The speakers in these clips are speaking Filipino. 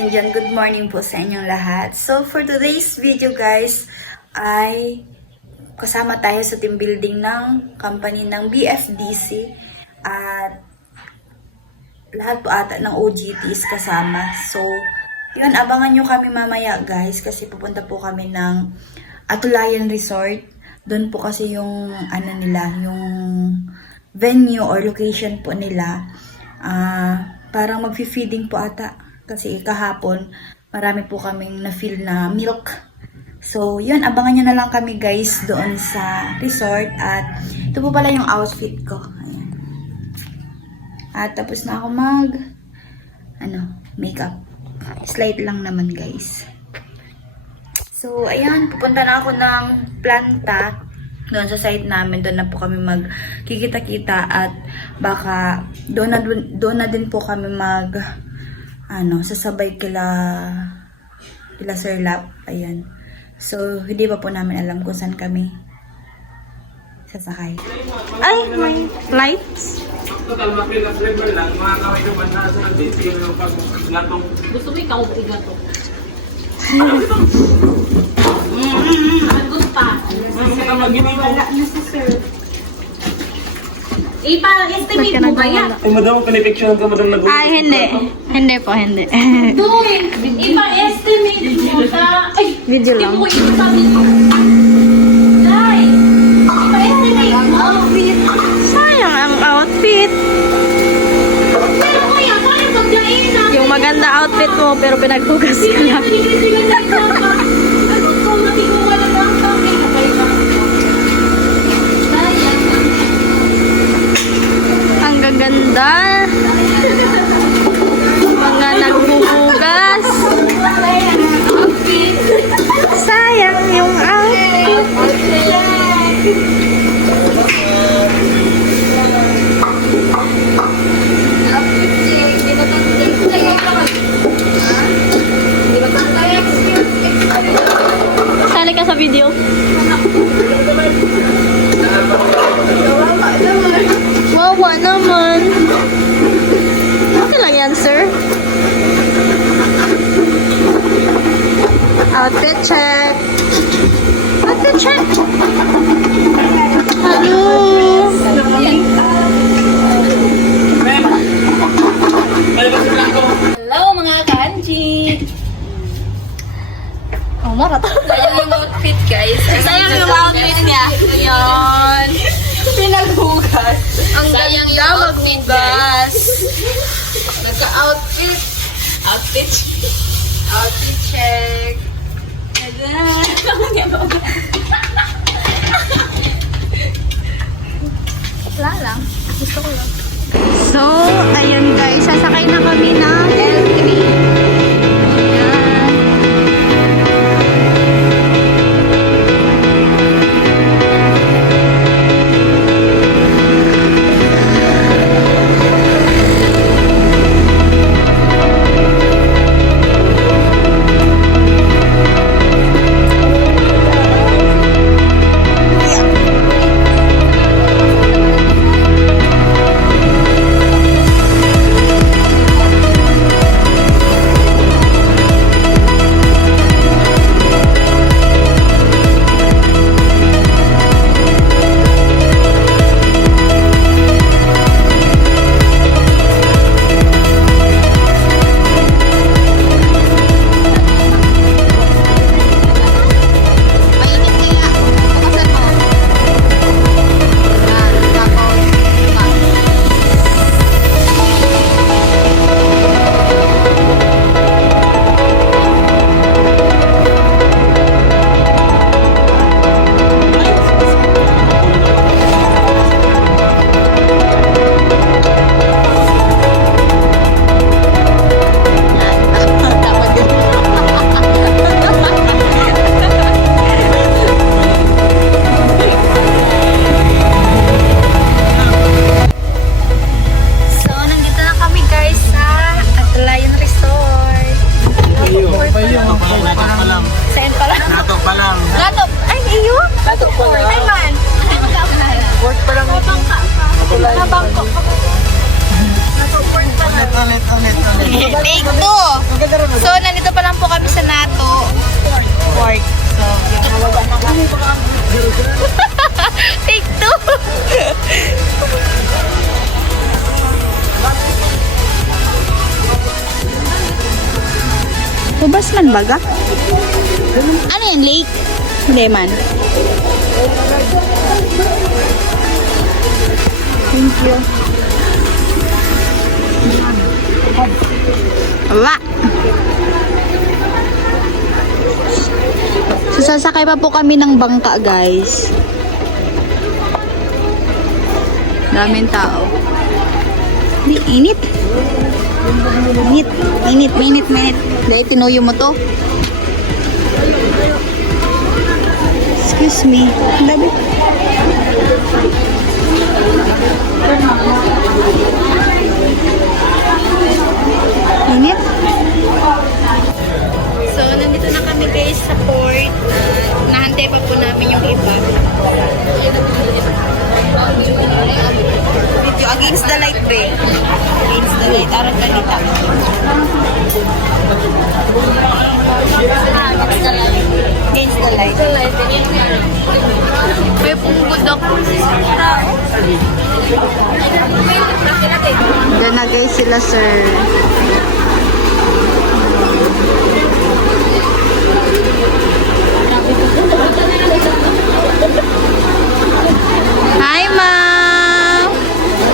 natin dyan, good morning po sa inyong lahat. So, for today's video guys, ay kasama tayo sa team building ng company ng BFDC at lahat po ata ng OGTs kasama. So, yun, abangan nyo kami mamaya guys kasi pupunta po kami ng Atulayan Resort. Doon po kasi yung ano nila, yung venue or location po nila. Parang mag-feeding po ata. Kasi kahapon, marami po kaming na-feel na milk. So, yun, abangan nyo na lang kami guys doon sa resort. At ito po pala yung outfit ko. Ayan. At tapos na ako makeup. Slight lang naman guys. So, ayan, pupunta na ako ng planta. Doon sa site namin, doon na po kami magkikita-kita. At baka doon na din po kami sasabay kila Sir Lap. Ayan. So, hindi pa po namin alam kung saan kami sasakay. Ay, may lights. Total, makilap-level lang. Mga kaway naman na sa video yung pag-gatong. Gusto mo ikaw i-gato? Ano pa? Saka mag-ginito. Wala na si Sir. Ipa-estimate mo ba yan? Ay, madam, kanipicture ka, madam, nag-ulit. Ay, hindi. Hindi po, hindi. Doy! Ipa-estimate mo sa... Ay! Video lang. Hindi mo ipasabi mo. Day! Ipa-estimate mo. Sayang ang outfit. Pero kaya, kaya pagdain na. Yung maganda outfit mo pero pinaghugas ka lang. Ang gaganda. Mga naghuhugas. Sayang yung outfit. Sali ka sa video. Wawa naman. Okay lang yan, sir. Outfit check. Outfit check. Hello. Hello mga kanji! Oh, marat. Sayang yung outfit guys. Sayang yung outfit niya. Yan. Pinaghugas. Ang Sayang ganda yung outfit, maghugas. Nagka-outfit. Outfit. Outfit check. Wala lang. Gusto ko lang. So, ayun guys. Sasakay na kami ng L3. Ayan. Work pa lang. Nabangko. Take two. So, nandito pa lang po kami sa NATO. Port. So, ginagawa na kami. Take two. Ubas man baga? Ano yan? Lake? Hindi man. Thank you. Wala. So, sasakay pa po kami ng bangka, guys. Daming tao. Init. Minit. Dahil tinuyo mo to. Excuse me. Labi. Init. So, nandito na kami guys sa port. Nahantay pa po namin yung iba. Video against the light, be. Against the light. Aral ka dito. Against the light. May punggod ako. Diyan na guys sila, sir. Hi, Ma'am!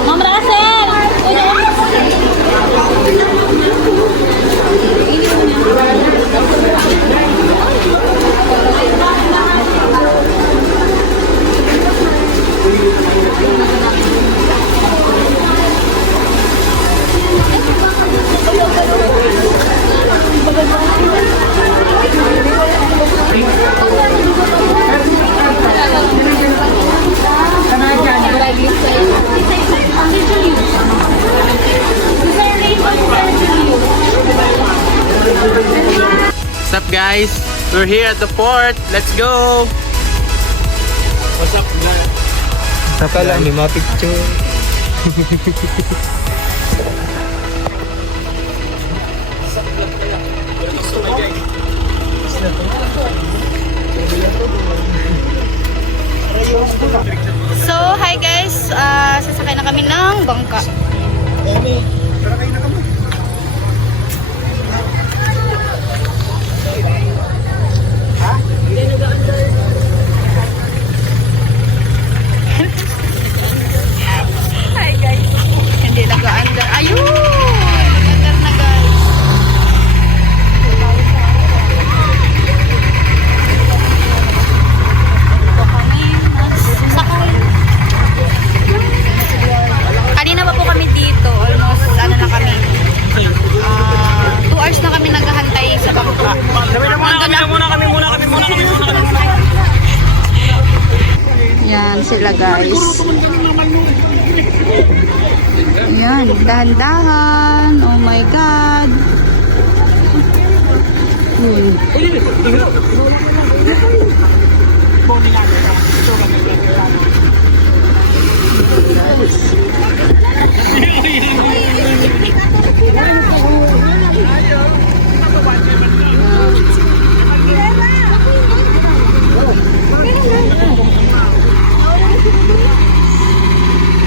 Ma'am Russell! What's up guys? We're here at the port. Let's go! What's up guys? Nakala, may mga picture. So, hi guys. Sasakay na kami ng bangka. Hi guys. Hindi nag-under. Ayun! Nag-under na guys. Dito kami. Sakay. Kanina pa po kami dito. Almost, ano na kami. 2 hours na kami naghahantay sa bangka. Yan sila guys. Yan, dahan-dahan. Oh my God.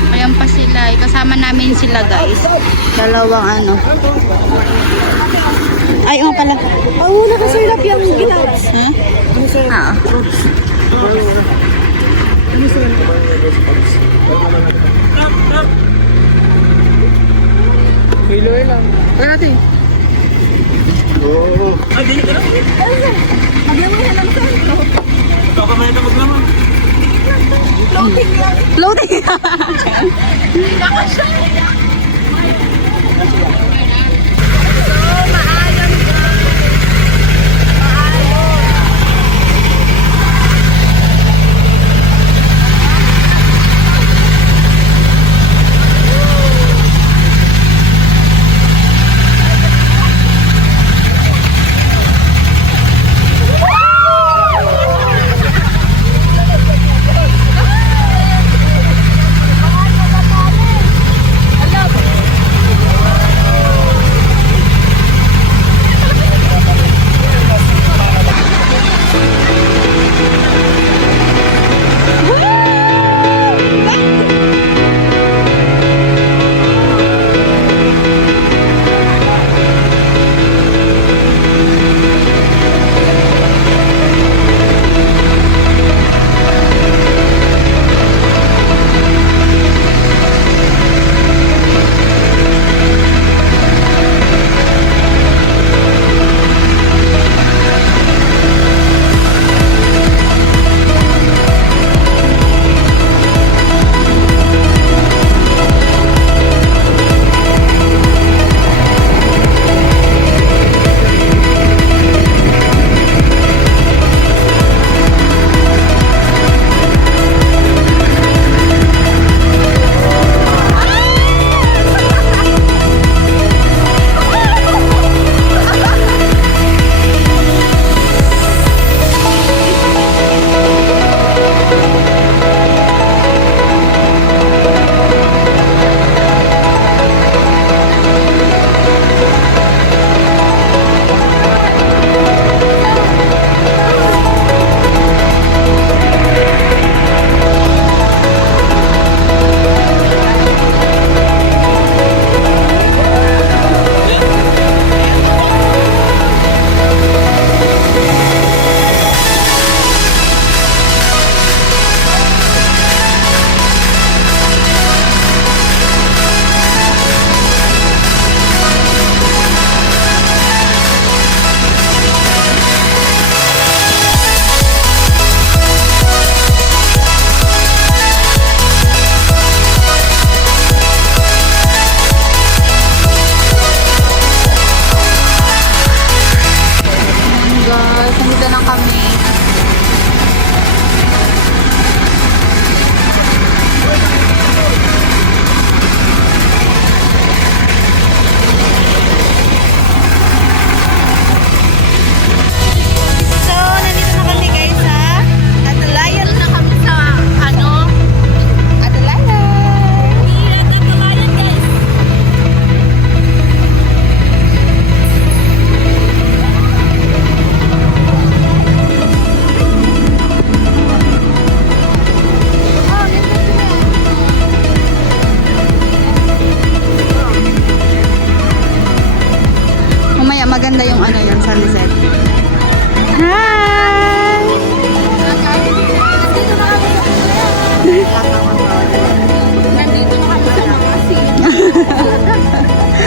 Ayan pa sila. Kasama namin sila guys. Dalawang ano. Ay, oh pala. Oh, nakasulap yung gitara. Ha? Ah. Piloy lang. Kaya natin. Oo. Ah, dili ka lang. Maglaman na lang sa ito. Ikaw ka may maglaman. Floating lang. Floating.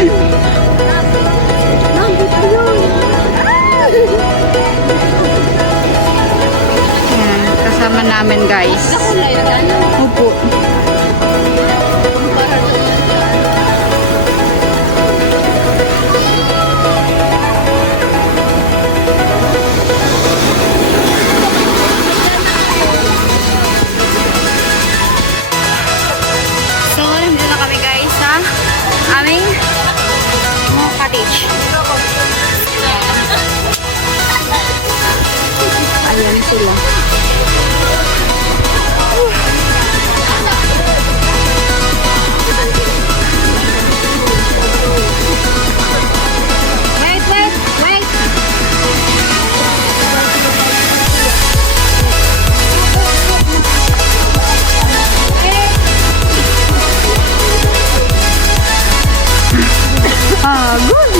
Yan, kasama namin guys. Opo. So, nandito na kami guys sa aming cottage. Ayan sila. Wait, wait, wait. Ah, good.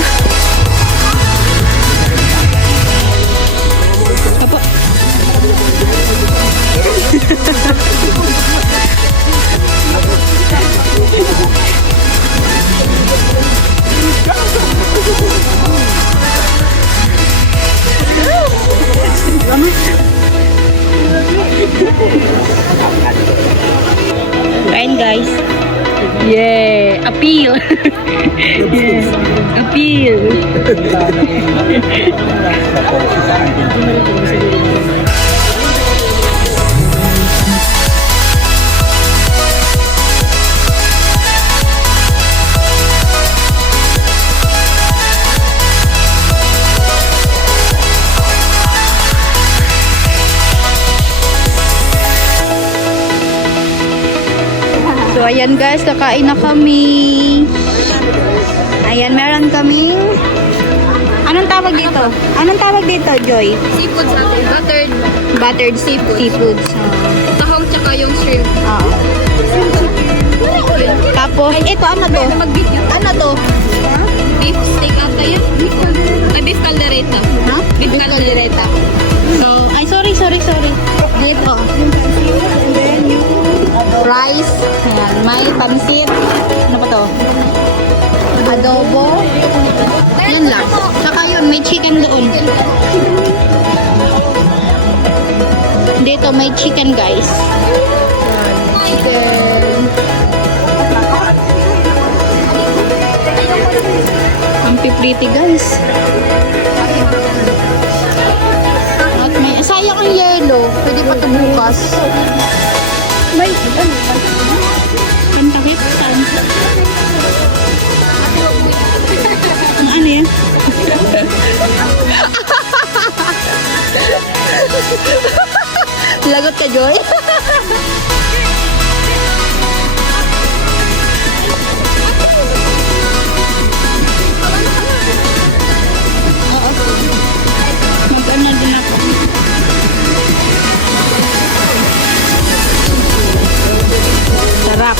Kain guys. Yeah, appeal. Yeah, appeal. So, ayan guys, kakain na kami. Ayan, meron kaming... Anong tawag dito? Anong tawag dito, Joy? Seafood sa atin. Buttered. Buttered seafood. Tahong tsaka yung shrimp. Oo. Tapos, ito, ano to? Mag-beef yan. Ano to? Beef steak ata yun. Ay, beef caldereta. Ha? Beef caldereta. So, ay, sorry. Beef, oh. Rice. Ayan, may pansit. Ano pa to? Adobo. Yan lang. Saka yun, may chicken doon. Dito, may chicken, guys. Chicken. Ang pipriti, guys. At may, sayang ang yelo. Pwede pa ito bukas. May, pantakip, saan? Ang ano yan? Lagot ka, Joy? Mag-ano din ako. Sarap.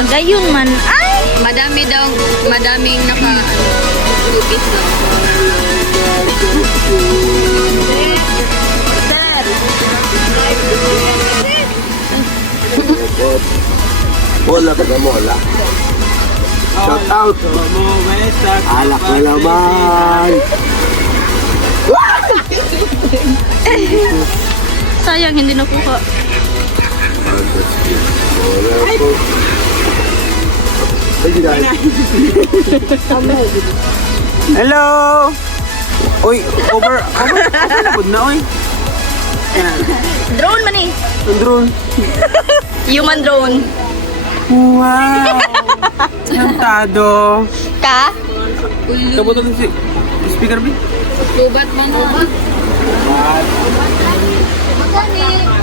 Magayon man. Ay! Madaming lupis daw. Bola ka na mola. Shout out. Alak na naman. Sayang, hindi nakuha. Hello! Uy, over na po na, uy. Drone man eh. Ang drone. Human drone. Wow! Santado. Ka? Kabuto si speaker, B. Lubat man. Magani.